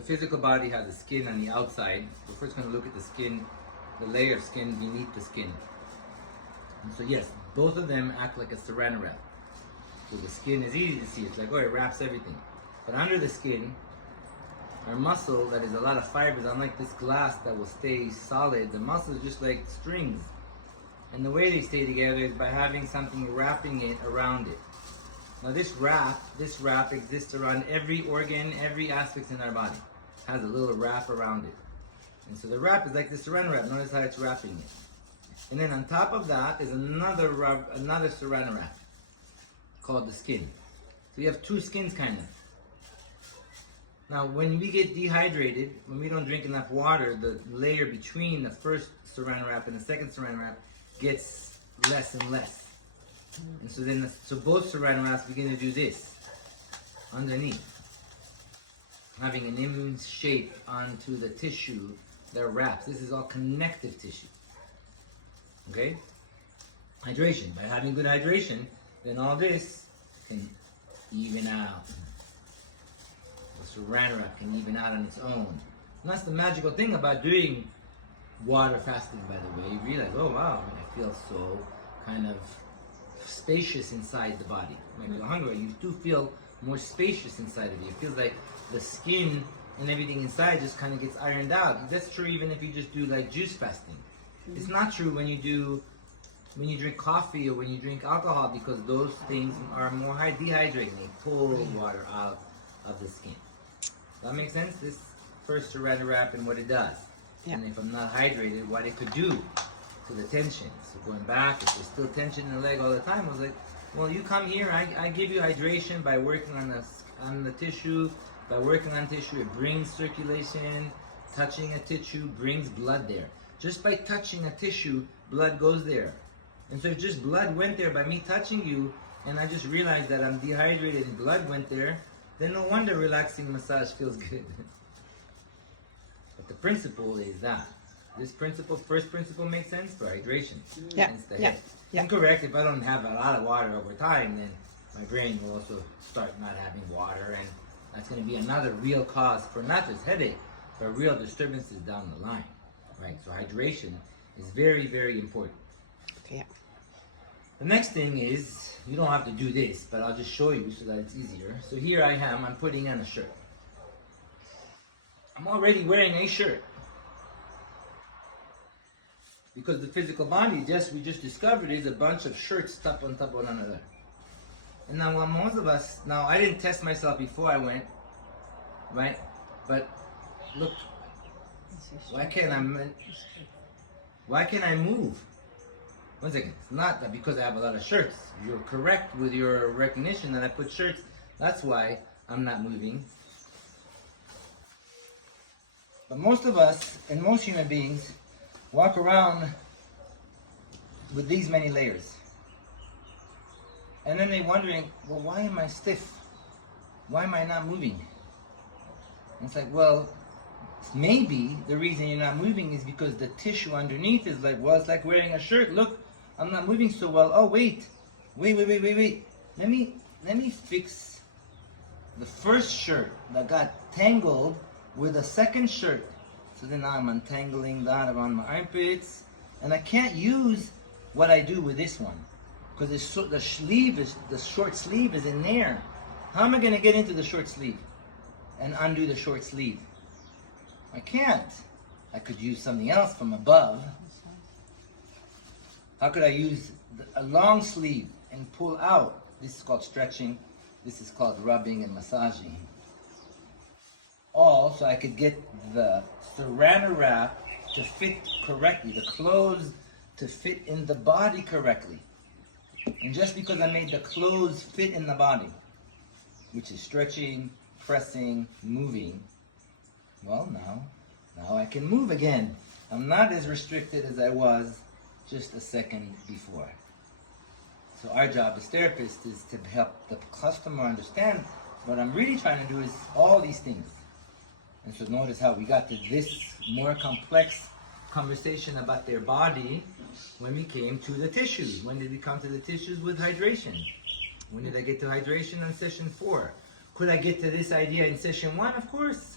The physical body has a skin on the outside. We're first going to look at the skin, the layer of skin beneath the skin. And so yes, both of them act like a Saran Wrap. So the skin is easy to see. It's like, oh, it wraps everything. But under the skin, our muscle that is a lot of fibers, unlike this glass that will stay solid, the muscle is just like strings. And the way they stay together is by having something wrapping it around it. Now this wrap exists around every organ, every aspect in our body. It has a little wrap around it. And so the wrap is like this Saran Wrap. Notice how it's wrapping it. And then on top of that is another Saran Wrap called the skin. So you have two skins kind of. Now when we get dehydrated, when we don't drink enough water, the layer between the first Saran Wrap and the second Saran Wrap gets less and less. And so then, both Saran Wraps begin to do this underneath, having an M shape onto the tissue that wraps. This is all connective tissue. Okay? Hydration. By having good hydration, then all this can even out. The Saran Wrap can even out on its own. And that's the magical thing about doing water fasting, by the way. You realize, oh wow, I feel so kind of spacious inside the body. You might feel hungry, you do feel more spacious inside of you. It feels like the skin and everything inside just kind of gets ironed out. That's true even if you just do like juice fasting. It's not true when you drink coffee or when you drink alcohol, because those things are more dehydrating. They pull water out of the skin. Does that make sense? This first Saran Wrap and what it does. Yeah. And if I'm not hydrated, what it could do to the tension. So going back, if there's still tension in the leg all the time, I was like, well, you come here, I give you hydration by working on the tissue. By working on tissue, it brings circulation. Touching a tissue brings blood there. Just by touching a tissue, blood goes there. And so if just blood went there by me touching you, and I just realized that I'm dehydrated and blood went there, then no wonder relaxing massage feels good. But the principle is that. This principle, first principle, makes sense for hydration. Yeah. Yeah. And correct, if I don't have a lot of water over time, then my brain will also start not having water, and that's going to be another real cause for not just headache, but real disturbances down the line. Right? So hydration is very, very important. Okay. Yeah. The next thing is, you don't have to do this, but I'll just show you so that it's easier. So here I am, I'm putting on a shirt. I'm already wearing a shirt. Because the physical body, we just discovered, is a bunch of shirts stuck on top of one another. And now while most of us, now I didn't test myself before I went, right? But look, why can't I move? One second, it's not that because I have a lot of shirts. You're correct with your recognition that I put shirts. That's why I'm not moving. But most of us, and most human beings, walk around with these many layers. And then they're wondering, well, why am I stiff? Why am I not moving? And it's like, well, maybe the reason you're not moving is because the tissue underneath is like, well, it's like wearing a shirt. Look, I'm not moving so well. Oh, wait. Let me fix the first shirt that got tangled with a second shirt. So then now I'm untangling that around my armpits, and I can't use what I do with this one because the short sleeve is in there. How am I going to get into the short sleeve and undo the short sleeve? I can't. I could use something else from above. How could I use a long sleeve and pull out? This is called stretching. This is called rubbing and massaging. All so I could get the Saran Wrap to fit correctly, the clothes to fit in the body correctly. And just because I made the clothes fit in the body, which is stretching, pressing, moving, well, now I can move again. I'm not as restricted as I was just a second before. So our job as therapists is to help the customer understand what I'm really trying to do is all these things. And so notice how we got to this more complex conversation about their body when we came to the tissues. When did we come to the tissues? With hydration. When did I get to hydration? On session 4. Could I get to this idea in session 1? Of course.